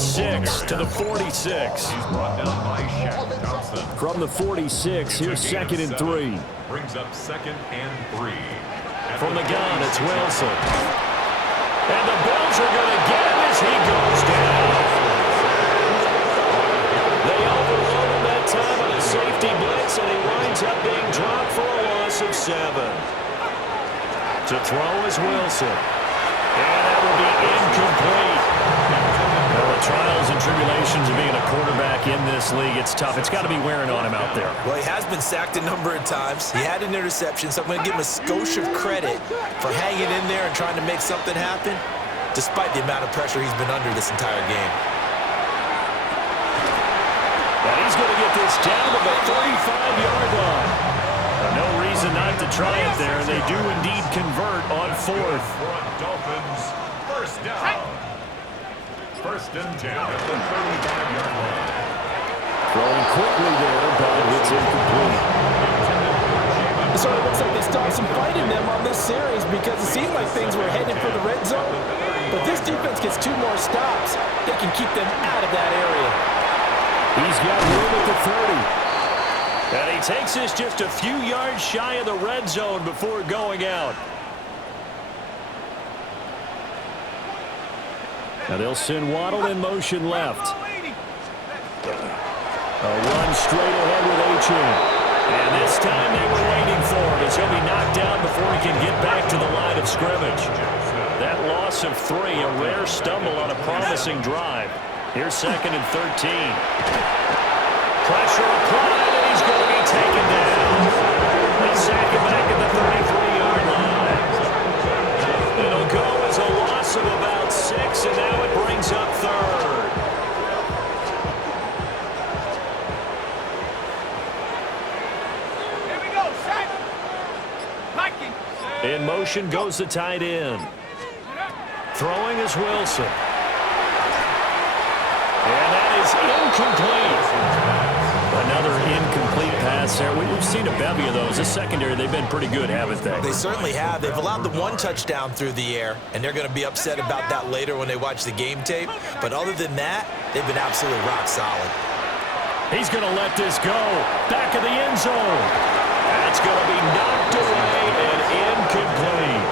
6 to the 46. From the 46, here's 2nd and 3. Brings up 2nd and 3. From the gun, it's Wilson. And the Bills are going to get him as he goes down. They overload him that time on a safety blitz, and he winds up being dropped for a loss of 7. To throw is Wilson. And that will be incomplete. Well, the trials and tribulations of being a quarterback in this league, it's tough. It's got to be wearing on him out there. Well, he has been sacked a number of times. He had an interception, so I'm going to give him a skosh of credit for hanging in there and trying to make something happen, despite the amount of pressure he's been under this entire game. And he's going to get this down to the 35-yard line. No reason not to try it there. They do indeed convert on 4th. Dolphins, first down. 1st and 10 at the 35-yard line. Throwing quickly there, but it's incomplete. It sort of looks like they still have some fight in them on this series because it seemed like things were headed for the red zone. But this defense gets 2 more stops. They can keep them out of that area. He's got room at the 30. And he takes us just a few yards shy of the red zone before going out. Now they'll send Waddle in motion left. A run straight ahead with Achane. And this time they were waiting for him as he'll be knocked down before he can get back to the line of scrimmage. That loss of 3, a rare stumble on a promising drive. Here's 2nd and 13. Pressure applied, and he's going to be taken down. They sack him back at the 33-yard line. It'll go as a loss of about 6, and now it brings up 3rd. Here we go, set. Hiking. In motion goes the tight end. Throwing is Wilson. And that is incomplete. Another incomplete pass there. We've seen a bevy of those. This secondary, they've been pretty good, haven't they? They certainly have. They've allowed the 1 touchdown through the air, and they're going to be upset about that later when they watch the game tape. But other than that, they've been absolutely rock solid. He's going to let this go. Back of the end zone. That's going to be knocked away and incomplete.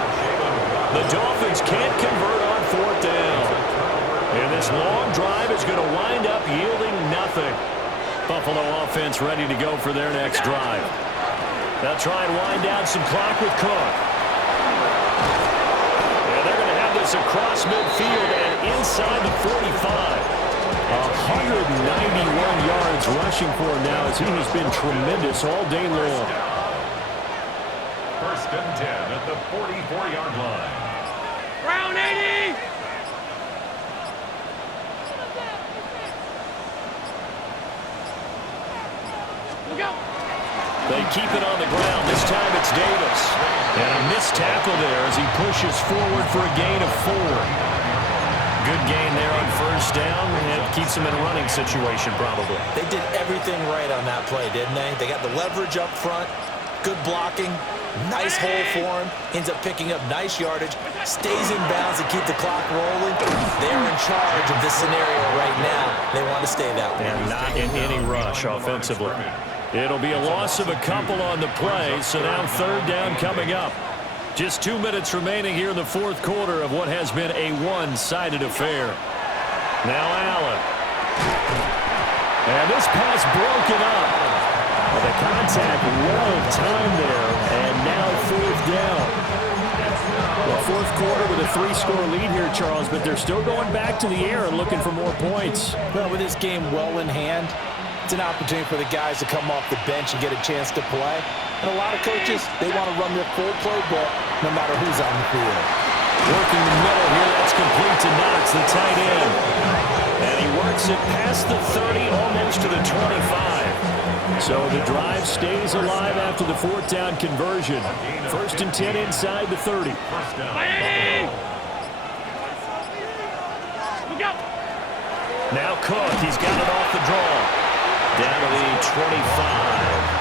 The Dolphins can't convert on 4th down. And this long drive is going to wind up yielding nothing. Buffalo offense ready to go for their next drive. They'll try and wind down some clock with Cook. And they're going to have this across midfield and inside the 45. 191 yards rushing for him now as he has been tremendous all day long. 1st and 10 at the 44-yard line. Brown 80. They keep it on the ground. This time it's Davis. And a missed tackle there as he pushes forward for a gain of 4. Good gain there on 1st down. And it keeps him in a running situation probably. They did everything right on that play, didn't they? They got the leverage up front, good blocking, nice hole for him, ends up picking up nice yardage, stays in bounds to keep the clock rolling. They're in charge of this scenario right now. They want to stay that way. And not in any rush offensively. It'll be a loss of a couple on the play, so now 3rd down coming up. Just 2 minutes remaining here in the 4th quarter of what has been a one-sided affair. Now Allen. And this pass broken up. Well, the contact well timed there, and now 4th down. Well, 4th quarter with a 3-score lead here, Charles, but they're still going back to the air and looking for more points. Well, with this game well in hand, it's an opportunity for the guys to come off the bench and get a chance to play. And a lot of coaches, they want to run their full playbook no matter who's on the field. Working the middle here, that's complete to Knox, the tight end. And he works it past the 30, almost to the 25. So the drive stays alive after the 4th down conversion. 1st and 10 inside the 30. Now Cook, he's got it off the draw. Down to the 25.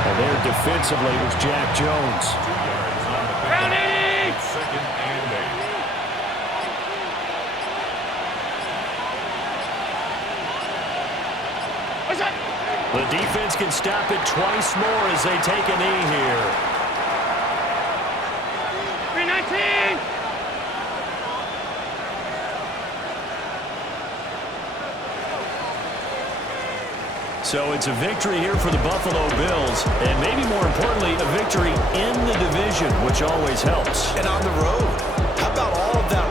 And there defensively was Jack Jones. Brown 80. 2nd and 8. The defense can stop it twice more as they take a knee here. 319. So it's a victory here for the Buffalo Bills, and maybe more importantly, a victory in the division, which always helps. And on the road, how about all of that